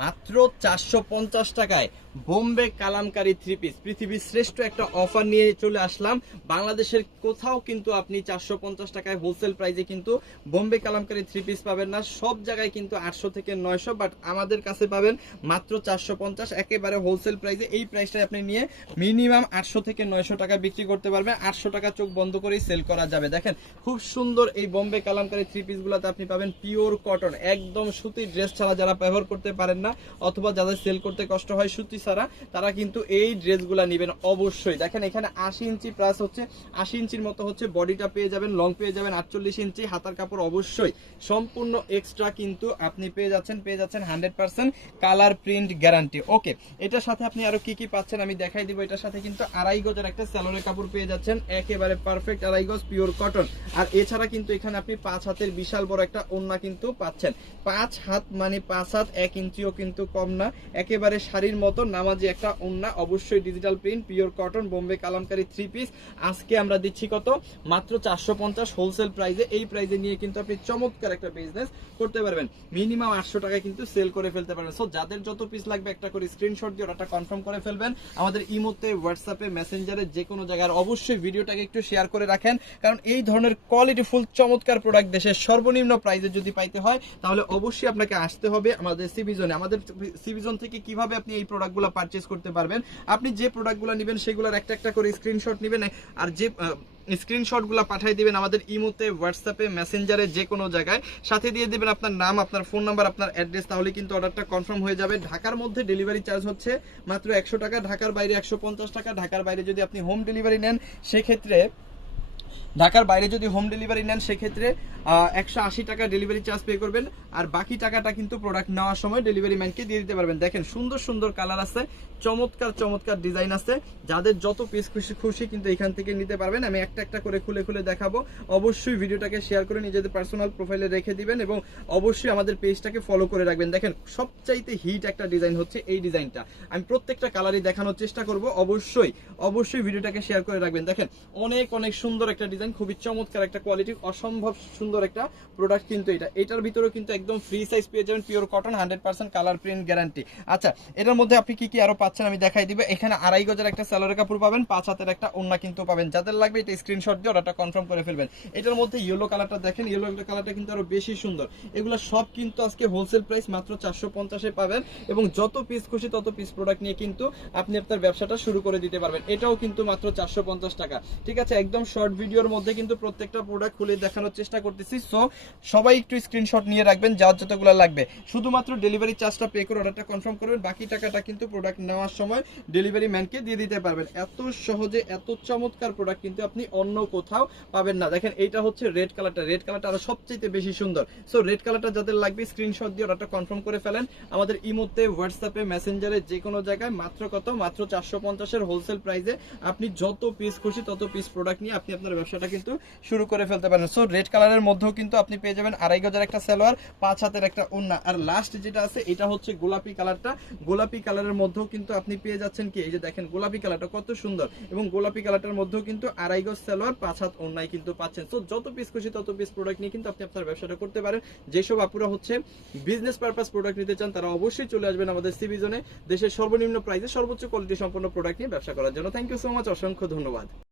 মাত্র চারশো পঞ্চাশ টাকায় বোম্বে কালামকারী থ্রি পিস পৃথিবীর শ্রেষ্ঠ একটা অফার নিয়ে চলে আসলাম। বাংলাদেশের কোথাও কিন্তু আপনি চারশো পঞ্চাশ টাকায় হোলসেল প্রাইসে কিন্তু বোম্বে কালামকারী থ্রি পিস পাবেন না। সব জায়গায় কিন্তু আটশো থেকে নয়শো বাট আমাদের কাছে পাবেন মাত্র চারশো পঞ্চাশ। একেবারে হোলসেল প্রাইসে এই প্রাইসটাই আপনি নিয়ে মিনিমাম আটশো থেকে নয়শো টাকা বিক্রি করতে পারবেন। আটশো টাকা চোখ বন্ধ করেই সেল করা যাবে। দেখেন, খুব সুন্দর এই বোম্বে কালামকারী থ্রি পিসগুলোতে আপনি পাবেন পিওর কটন একদম সুতির ড্রেস ছাড়া যারা ব্যবহার করতে পারেন না, অথবা যাদের সেল করতে কষ্ট হয় সুতি ছাড়া, তারা কিন্তু এই ড্রেসগুলো নেবেন অবশ্যই। দেখেন এখানে আশি ইঞ্চি প্লাস হচ্ছে, আশি ইঞ্চির মতো হচ্ছে বডিটা পেয়ে যাবেন লং পেয়ে যাবেন, আটচল্লিশ ইঞ্চি, হাতার কাপড় অবশ্যই। সম্পূর্ণ এক্সট্রা কিন্তু আপনি পেয়ে যাচ্ছেন পেয়ে যাচ্ছেন hundred percent colour print guarantee okay এটার সাথে আপনি আরও কি কি পাচ্ছেন আমি দেখাই দিব। এটার সাথে কিন্তু আড়াই গজের একটা স্যালোনের কাপড় পেয়ে যাচ্ছেন, একেবারে পারফেক্ট আড়াই গজ পিওর কটন আর এছাড়া কিন্তু এখানে আপনি পাঁচ হাতের বিশাল বড় একটা ওন্না কিন্তু পাচ্ছেন। পাঁচ হাত মানে পাঁচ হাত এক ইঞ্চিও কিন্তু কম না। একেবারে শাড়ির মতো নামাজি একটা ওন্না, অবশ্যই digital print pure cotton Bombay kalamkari three piece আজকে আমরা দিচ্ছি কত? মাত্র চারশো পঞ্চাশ হোলসেল প্রাইসে এই প্রাইসে নিয়ে কিন্তু আপনি চমৎকার একটা বিজনেস করতে পারবেন। মিনিমাম আটশো টাকায় কিন্তু সেল করে ফেলতে পারবেন। সো যাদের যত পিস লাগবে একটা করে স্ক্রিনশট দিয়ে ওটা কনফার্ম করে ফেলবেন। আমাদের ইমোতে হোয়াটসঅ্যাপে মেসেঞ্জারে যে কোনো জায়গায়। অবশ্যই ভিডিওটাকে একটু শেয়ার করে রাখেন। কারণ এই ধরনের কোয়ালিটি ফুল চমৎকার প্রোডাক্ট দেশের সর্বনিম্ন প্রাইসে যদি পাইতে হয়, তাহলে অবশ্যই আপনাকে আসতে হবে আমাদের সিভিজনে আমাদের সিভিজন থেকে কীভাবে আপনি এই প্রোডাক্টগুলো পারচেস করতে পারবেন, আপনি যে প্রোডাক্টগুলো নেবেন সেগুলোর একটা একটা করে স্ক্রিনশট নেবেন, আর যে স্ক্রিনশটগুলো পাঠিয়ে দিবেন আমাদের ইমোতে হোয়াটসঅ্যাপে মেসেঞ্জারে যে কোনো জায়গায়। সাথে দিয়ে দিবেন আপনার নাম, আপনার ফোন নাম্বার আপনার অ্যাড্রেস তাহলে কিন্তু অর্ডারটা কনফার্ম হয়ে যাবে। ঢাকার মধ্যে ডেলিভারি চার্জ হচ্ছে মাত্র একশো টাকা, ঢাকার বাইরে একশো পঞ্চাশ টাকা, ঢাকার বাইরে যদি আপনি হোম ডেলিভারি নেন, সেক্ষেত্রে ঢাকার বাইরে যদি হোম ডেলিভারি নেন, সেক্ষেত্রে একশো আশি টাকা ডেলিভারি চার্জ পে করবেন। আর বাকি টাকাটা কিন্তু প্রোডাক্ট নেওয়ার সময় ডেলিভারি ম্যানকে দিয়ে দিতে পারবেন। দেখেন, সুন্দর সুন্দর কালার আছে, চমৎকার চমৎকার ডিজাইন আছে। যাদের যত পিস খুশি খুশি কিন্তু এখান থেকে নিতে পারবেন। আমি একটা একটা করে খুলে খুলে দেখাবো। অবশ্যই ভিডিওটাকে শেয়ার করে নিজেদের পার্সোনাল প্রোফাইলে রেখে দিবেন এবং অবশ্যই আমাদের পেজটাকে ফলো করে রাখবেন। দেখেন, সবচাইতে হিট একটা ডিজাইন হচ্ছে এই ডিজাইনটা আমি প্রত্যেকটা কালারই দেখানোর চেষ্টা করব। অবশ্যই অবশ্যই ভিডিওটাকে শেয়ার করে রাখবেন। দেখেন, অনেক অনেক সুন্দর একটা ডিজাইন খুবই চমৎকার একটা কোয়ালিটি অসম্ভব সুন্দর একটা প্রোডাক্ট কিন্তু এটা। এটার ভিতরেও কিন্তু একদম ফ্রি সাইজ পেয়ে যাবেন pure cotton hundred percent colour print guarantee আচ্ছা এটার মধ্যে আপনি কি কি আরও পাচ্ছেন আমি দেখাই দিবে। এখানে আড়াই গজের একটা স্যালোরে কাপড় পাবেন, পাঁচ হাতের একটা ওন্না কিন্তু পাবেন। যাদের লাগবে এটা স্ক্রিনশট দিয়ে অর্ডারটা কনফার্ম করে ফেলবেন। এটার মধ্যে ইয়েলো কালারটা দেখেন ইয়েলো কালারটা কিন্তু আরও বেশি সুন্দর। এগুলো সব কিন্তু আজকে হোলসেল প্রাইস মাত্র চারশো পঞ্চাশে পাবেন এবং যত পিস খুশি তত পিস প্রোডাক্ট নিয়ে কিন্তু আপনি আপনার ব্যবসাটা শুরু করে দিতে পারবেন। এটাও কিন্তু মাত্র চারশো পঞ্চাশ টাকা। ঠিক আছে, একদম শর্ট ভিডিওর মধ্যে কিন্তু প্রত্যেকটা প্রোডাক্ট খুলে দেখানোর চেষ্টা করতেছি। সো সবাই একটু স্ক্রিনশট নিয়ে রাখবেন, যার যতগুলো লাগবে। শুধুমাত্র ডেলিভারি চার্জটা পে করে অর্ডারটা কনফার্ম করবেন, বাকি টাকাটা কিন্তু প্রোডাক্ট নেওয়ার সময় ডেলিভারি ম্যানকে দিয়ে দিতে পারবেন। এত সহজে, এত চমৎকার প্রোডাক্ট কিন্তু আপনি অন্য কোথাও পাবেন না। দেখেন, এইটা হচ্ছে রেড কালারটা রেড কালারটা আরও সবচেয়ে বেশি সুন্দর। সো রেড কালারটা যাদের লাগবে স্ক্রিনশট দিয়ে অর্ডারটা কনফার্ম করে ফেলেন। আমাদের ইমোতে হোয়াটসঅ্যাপে মেসেঞ্জারে যে কোনো জায়গায় মাত্র কত? মাত্র চারশো পঞ্চাশের হোলসেল প্রাইসে আপনি যত পিস খুশি তত পিস প্রোডাক্ট নিয়ে আপনি আপনার ব্যবসাটা কিন্তু শুরু করে ফেলতে পারেন। সো রেড কালারের মধ্যেও কিন্তু আপনি পেয়ে যাবেন আড়াই গজার একটা সালোয়ার, পাঁচ হাতের একটা ওন্না আর লাস্ট যেটা আছে, এটা হচ্ছে গোলাপি কালারটা গোলাপি কালারের মধ্যেও কিন্তু আপনি পেয়ে যাচ্ছেন কি? এই যে দেখেন, গোলাপি কালারটা কত সুন্দর। এবং গোলাপি কালারটার মধ্যেও কিন্তু আড়াই গজ সালোয়ার, পাঁচ হাত ওন্নায় কিন্তু পাচ্ছেন। সো যত পিস খুশি তত পিস প্রোডাক্ট নিয়ে কিন্তু আপনি আপনার ব্যবসাটা করতে পারেন। যেসব আপুরা হচ্ছে বিজনেস পারপাস প্রোডাক্ট নিতে চান, তারা অবশ্যই চলে আসবেন আমাদের সিবি জোনে দেশের সর্বনিম্ন প্রাইসে সর্বোচ্চ কোয়ালিটি সম্পন্ন প্রোডাক্ট নিয়ে ব্যবসা করার জন্য। থ্যাংক ইউ সো মাচ অসংখ্য ধন্যবাদ।